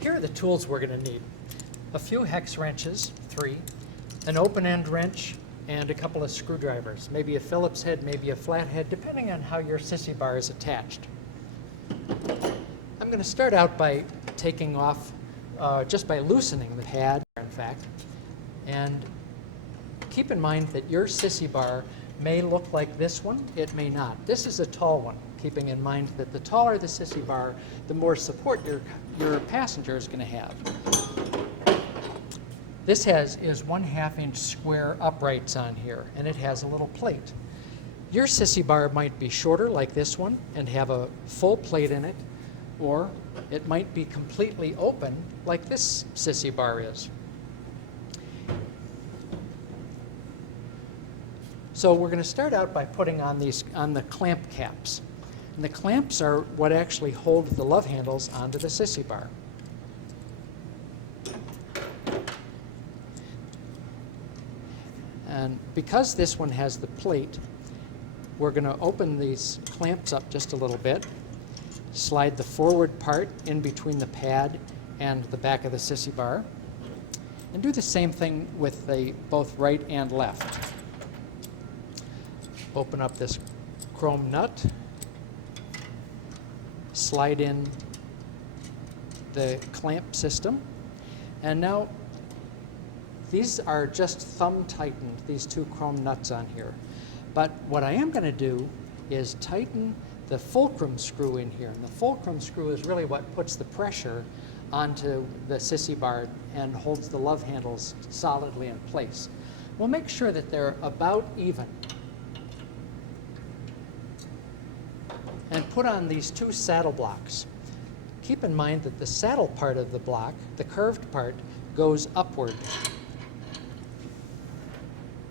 Here are the tools we're going to need. A few hex wrenches, 3, an open end wrench, and a couple of screwdrivers. Maybe a Phillips head, maybe a flathead, depending on how your sissy bar is attached. I'm going to start out by taking off, just by loosening the pad, in fact. And keep in mind that your sissy bar may look like this one, it may not. This is a tall one, keeping in mind that the taller the sissy bar, the more support your passenger is going to have. This is 1/2 inch square uprights on here, and it has a little plate. Your sissy bar might be shorter like this one and have a full plate in it, or it might be completely open like this sissy bar is. So we're going to start out by putting on the clamp caps. And the clamps are what actually hold the love handles onto the sissy bar. And because this one has the plate, we're going to open these clamps up just a little bit, slide the forward part in between the pad and the back of the sissy bar, and do the same thing with both right and left. Open up this chrome nut, slide in the clamp system, and now these are just thumb tightened, these 2 chrome nuts on here. But what I am going to do is tighten the fulcrum screw in here. And the fulcrum screw is really what puts the pressure onto the sissy bar and holds the love handles solidly in place. We'll make sure that they're about even. And put on these 2 saddle blocks. Keep in mind that the saddle part of the block, the curved part, goes upward.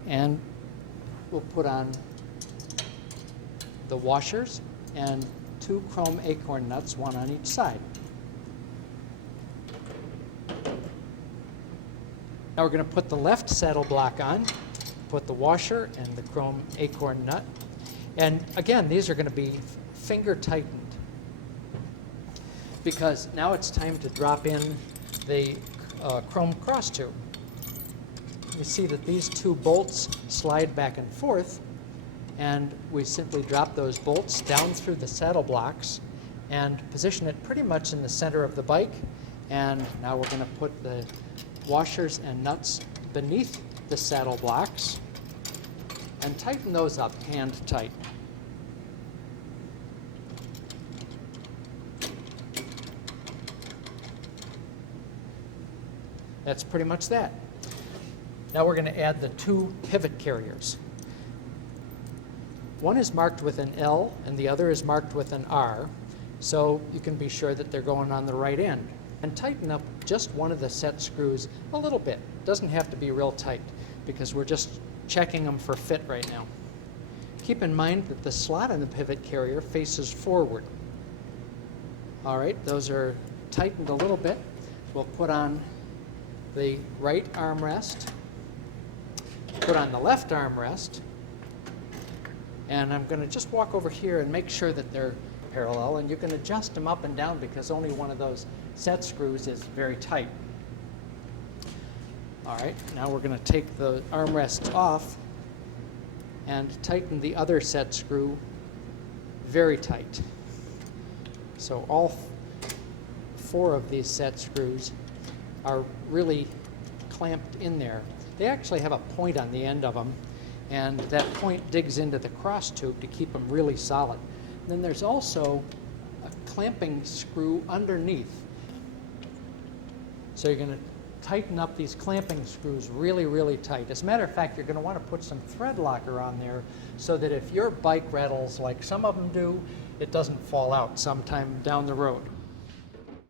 And we'll put on the washers and 2 chrome acorn nuts, 1 on each side. Now we're going to put the left saddle block on, put the washer and the chrome acorn nut. And again, these are going to be finger tightened, because now it's time to drop in the chrome cross tube. You see that these 2 bolts slide back and forth, and we simply drop those bolts down through the saddle blocks and position it pretty much in the center of the bike. And now we're going to put the washers and nuts beneath the saddle blocks and tighten those up hand tight. That's pretty much that. Now we're going to add the 2 pivot carriers. One is marked with an L and the other is marked with an R, so you can be sure that they're going on the right end. And tighten up just one of the set screws a little bit. It doesn't have to be real tight, because we're just checking them for fit right now. Keep in mind that the slot in the pivot carrier faces forward. All right, those are tightened a little bit. We'll put on the right armrest, put on the left armrest, and I'm going to just walk over here and make sure that they're parallel, and you can adjust them up and down because only one of those set screws is very tight. All right, now we're going to take the armrests off and tighten the other set screw very tight. So all 4 of these set screws are really clamped in there. They actually have a point on the end of them, and that point digs into the cross tube to keep them really solid. And then there's also a clamping screw underneath. So you're going to tighten up these clamping screws really, really tight. As a matter of fact, you're going to want to put some thread locker on there so that if your bike rattles like some of them do, it doesn't fall out sometime down the road.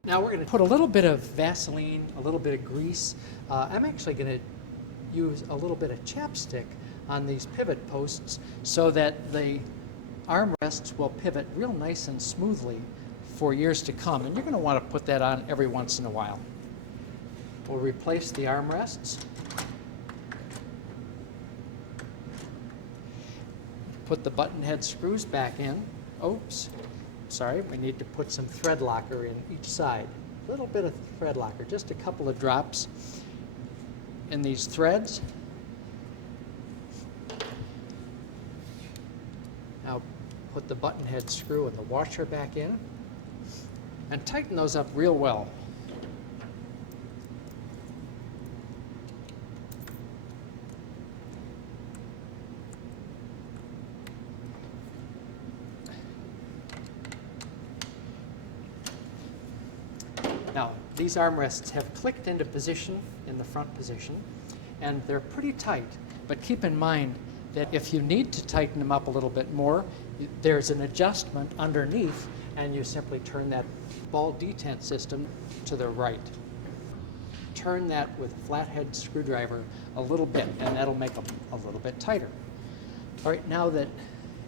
Now we're going to put a little bit of Vaseline, a little bit of grease. I'm actually going to use a little bit of chapstick on these pivot posts so that the armrests will pivot real nice and smoothly for years to come. And you're going to want to put that on every once in a while. We'll replace the armrests. Put the button head screws back in. Oops, sorry, we need to put some thread locker in each side. little bit of thread locker, just a couple of drops in these threads. Now put the button head screw and the washer back in and tighten those up real well. Now, these armrests have clicked into position in the front position, and they're pretty tight, but keep in mind that if you need to tighten them up a little bit more, there's an adjustment underneath, and you simply turn that ball detent system to the right. Turn that with a flathead screwdriver a little bit, and that'll make them a little bit tighter. All right, now that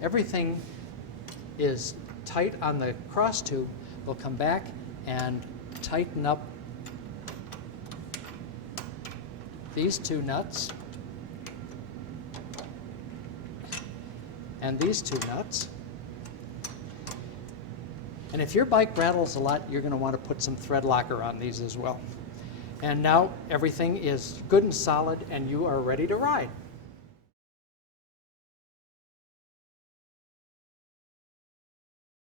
everything is tight on the cross tube, we'll come back and tighten up these two nuts and these two nuts. And if your bike rattles a lot, you're going to want to put some thread locker on these as well. And now everything is good and solid, and you are ready to ride.